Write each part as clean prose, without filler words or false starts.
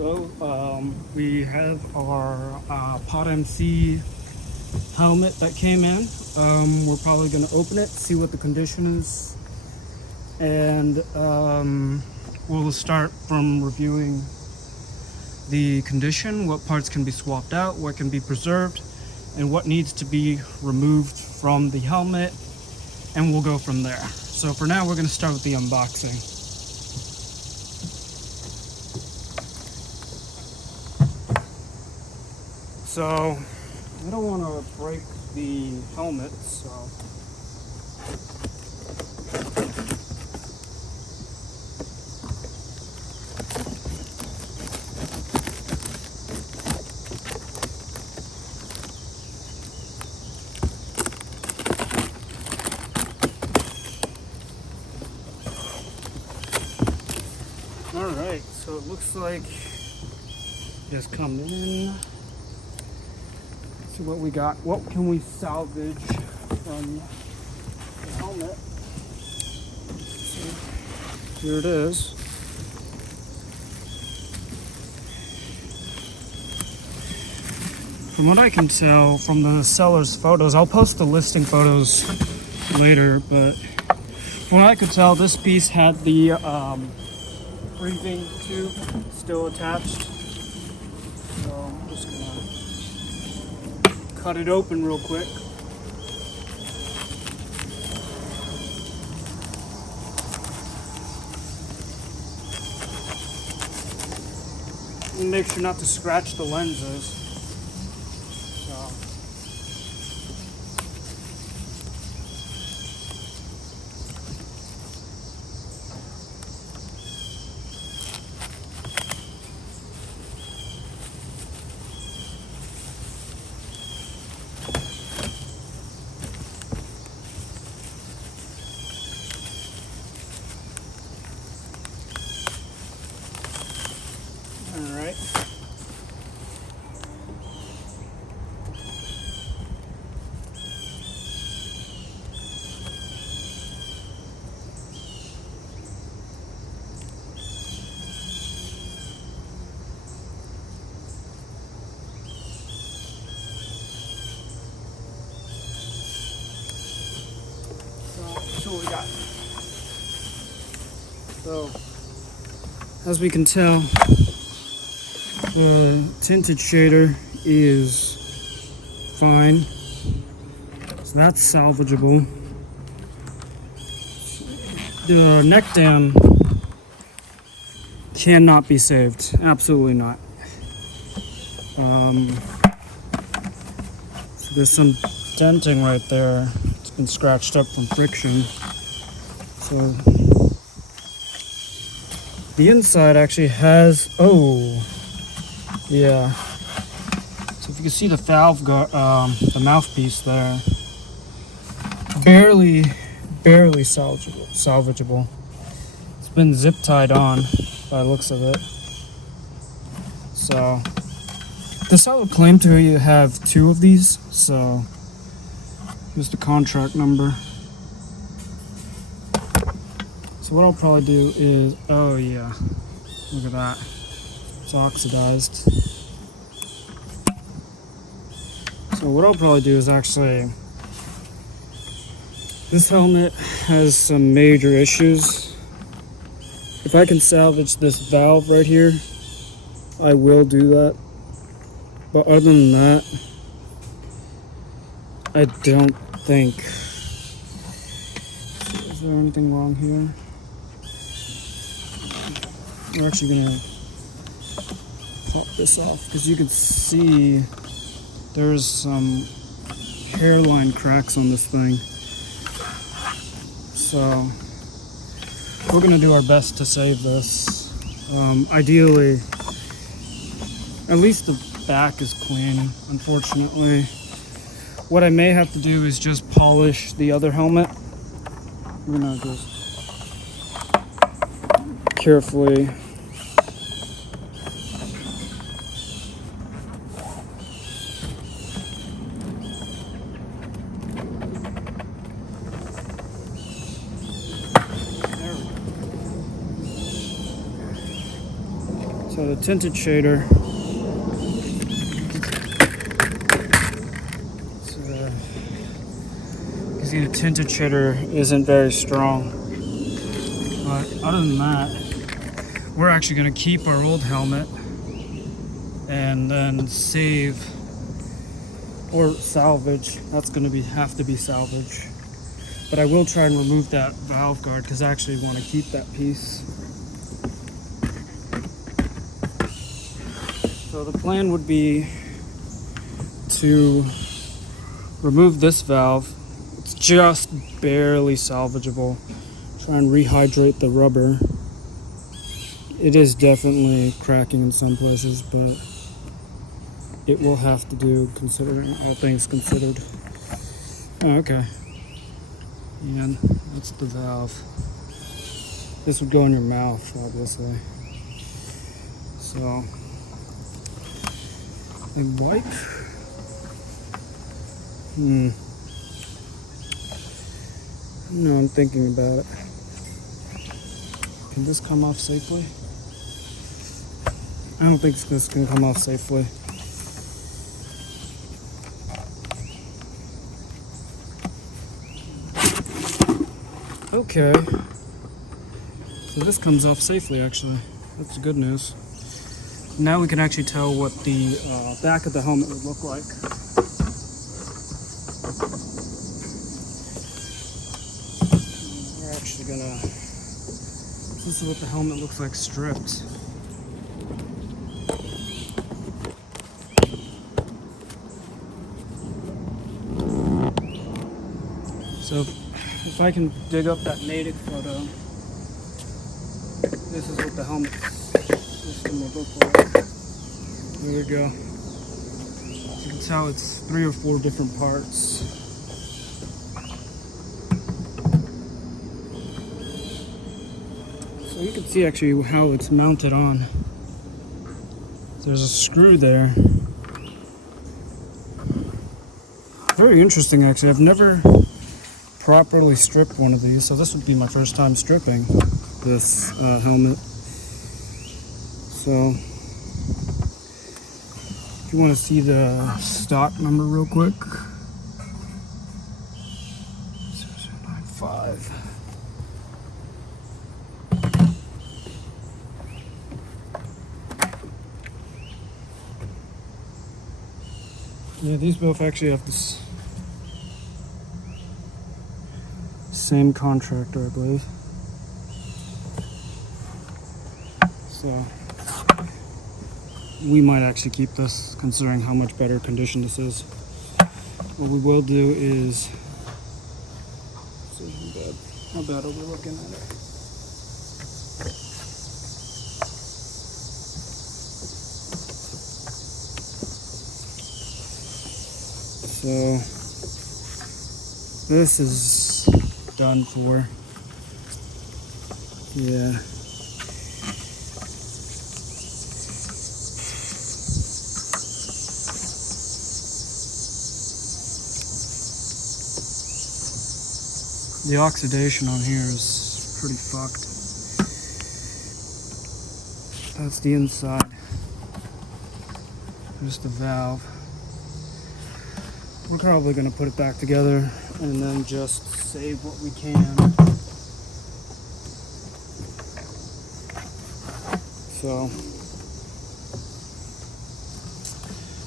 We have our POTMC helmet that came in. We're probably going to open it, see what the condition is, and we'll start from reviewing the condition, what parts can be swapped out, what can be preserved, and what needs to be removed from the helmet, and we'll go from there. So for now, we're going to start with the unboxing. So I don't want to break the helmet, so alright, so it looks like it has come in. What we got, what can we salvage from the helmet? Here it is. From what I can tell from the seller's photos, I'll post the listing photos later, but from what I could tell, this piece had the breathing tube still attached. So I'm just gonna cut it open real quick. And make sure not to scratch the lenses. So. Alright. So what we got. So as we can tell, the tinted shader is fine, so that's salvageable. The neck dam cannot be saved, absolutely not. So there's some denting right there. It's been scratched up from friction. So the inside actually has, yeah. So if you can see the valve, the mouthpiece there, barely salvageable. It's been zip tied on by the looks of it. So the seller claimed to have 2 of these. So here's the contract number. So what I'll probably do is, oh yeah, look at that. It's oxidized. So what I'll probably do is actually, this helmet has some major issues. If I can salvage this valve right here, I will do that. But other than that, I don't think. Is there anything wrong here? We're actually gonna pop this off because you can see there's some hairline cracks on this thing. So we're gonna do our best to save this. Ideally, at least the back is clean. Unfortunately, what I may have to do is just polish the other helmet. I'm gonna just carefully So the tinted shader, you see the tinted shader isn't very strong. But other than that, we're actually going to keep our old helmet and then save or salvage. That's going to have to be salvage. But I will try and remove that valve guard because I actually want to keep that piece. So the plan would be to remove this valve. It's just barely salvageable. Try and rehydrate the rubber. It is definitely cracking in some places, but it will have to do considering all things considered. Oh, okay. And that's the valve. This would go in your mouth, obviously. So, a wipe. No, I'm thinking about it. Can this come off safely? I don't think this can come off safely. Okay. So this comes off safely, actually. That's good news. Now we can actually tell what the back of the helmet would look like. We're actually gonna... This is what the helmet looks like stripped. So if I can dig up that Natick photo, this is what the helmet system would look like. There we go. You can tell it's 3 or 4 different parts. So you can see actually how it's mounted on. There's a screw there. Very interesting, actually. I've never properly stripped one of these, so this would be my first time stripping this helmet. So if you want to see the stock number real quick, 0095. Yeah, these both actually have this same contractor, I believe. So we might actually keep this, considering how much better condition this is. What we will do is, how bad are we looking at it? So this is done for. Yeah. The oxidation on here is pretty fucked. That's the inside. There's the valve. We're probably going to put it back together and then just save what we can. So,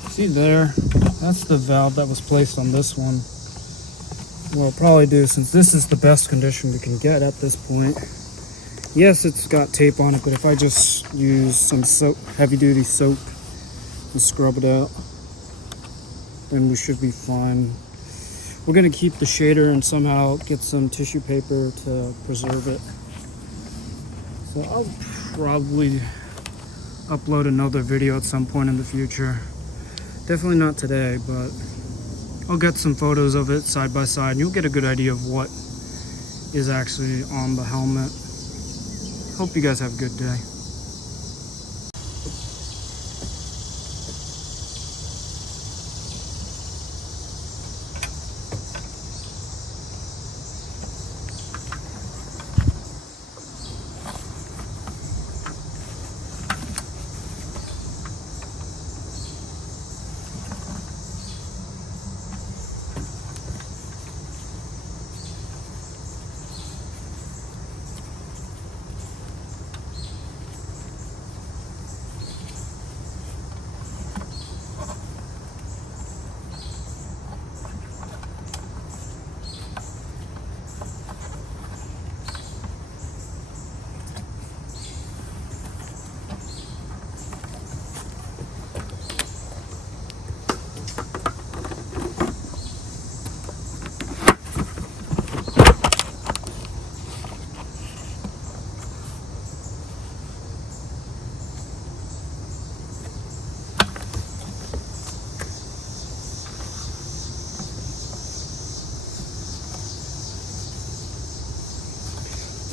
see there, that's the valve that was placed on this one. What I'll probably do, since this is the best condition we can get at this point, yes, it's got tape on it, but if I just use some soap, heavy-duty soap, and scrub it out, then we should be fine. We're going to keep the shader and somehow get some tissue paper to preserve it. So I'll probably upload another video at some point in the future. Definitely not today, but I'll get some photos of it side by side and you'll get a good idea of what is actually on the helmet. Hope you guys have a good day.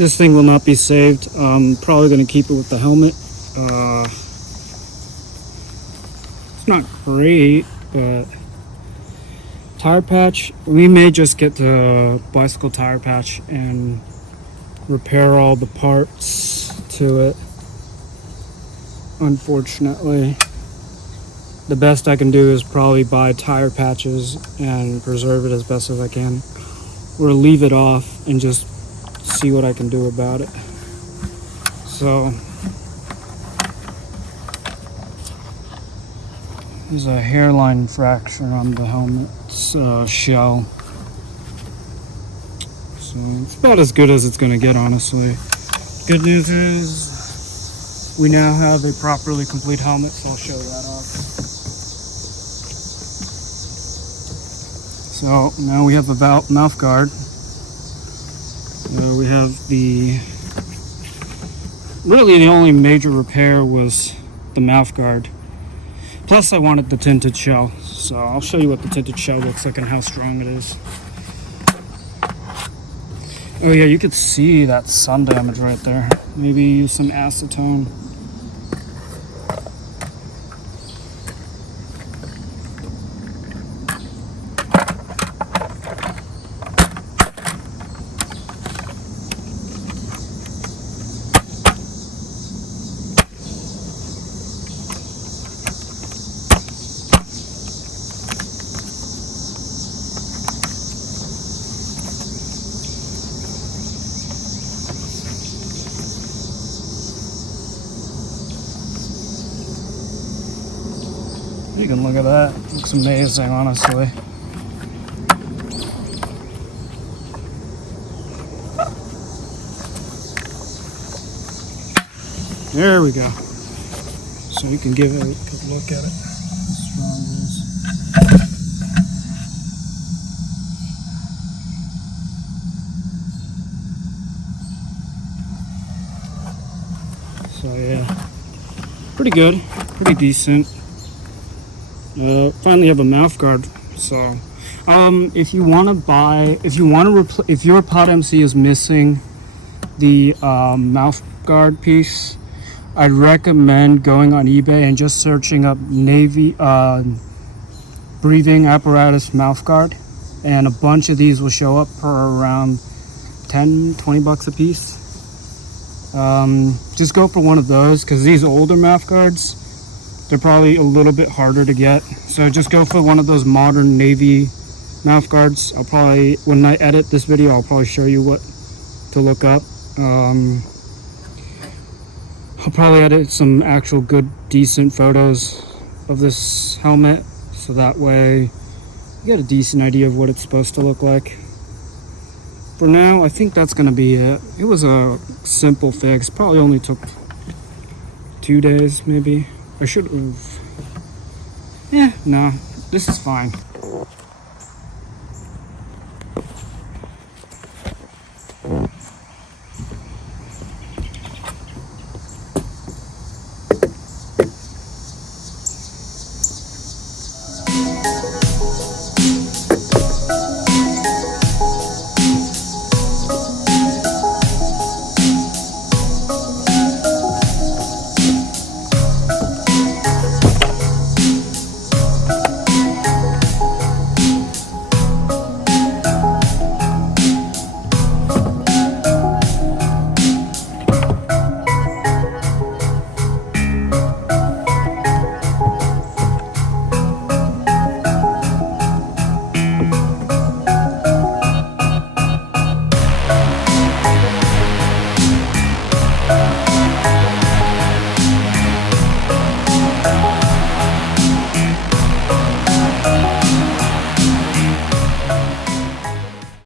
This thing will not be saved. I'm probably going to keep it with the helmet. It's not great, but tire patch, we may just get the bicycle tire patch and repair all the parts to it. Unfortunately, the best I can do is probably buy tire patches and preserve it as best as I can, or leave it off and just see what I can do about it. So there's a hairline fracture on the helmet's shell, so it's about as good as it's going to get, honestly. Good news is we now have a properly complete helmet, so I'll show that off. So now we have a mouth guard. We have really the only major repair was the mouth guard. Plus I wanted the tinted shell, so I'll show you what the tinted shell looks like and how strong it is. Oh yeah, you could see that sun damage right there. Maybe use some acetone. You can look at that. It looks amazing, honestly. There we go. So you can give it a good look at it. How strong it is. So yeah, pretty good, pretty decent. Finally have a mouth guard. So if you want to if your POTMC is missing the mouth guard piece, I'd recommend going on eBay and just searching up Navy breathing apparatus mouth guard, and a bunch of these will show up for around $10-20 a piece. Just go for one of those, because these older mouth guards, they're probably a little bit harder to get. So just go for one of those modern Navy mouth guards. I'll probably, when I edit this video, I'll probably show you what to look up. I'll probably edit some actual good, decent photos of this helmet, so that way you get a decent idea of what it's supposed to look like. For now, I think that's gonna be it. It was a simple fix. Probably only took 2 days, maybe. I should have... nah, this is fine.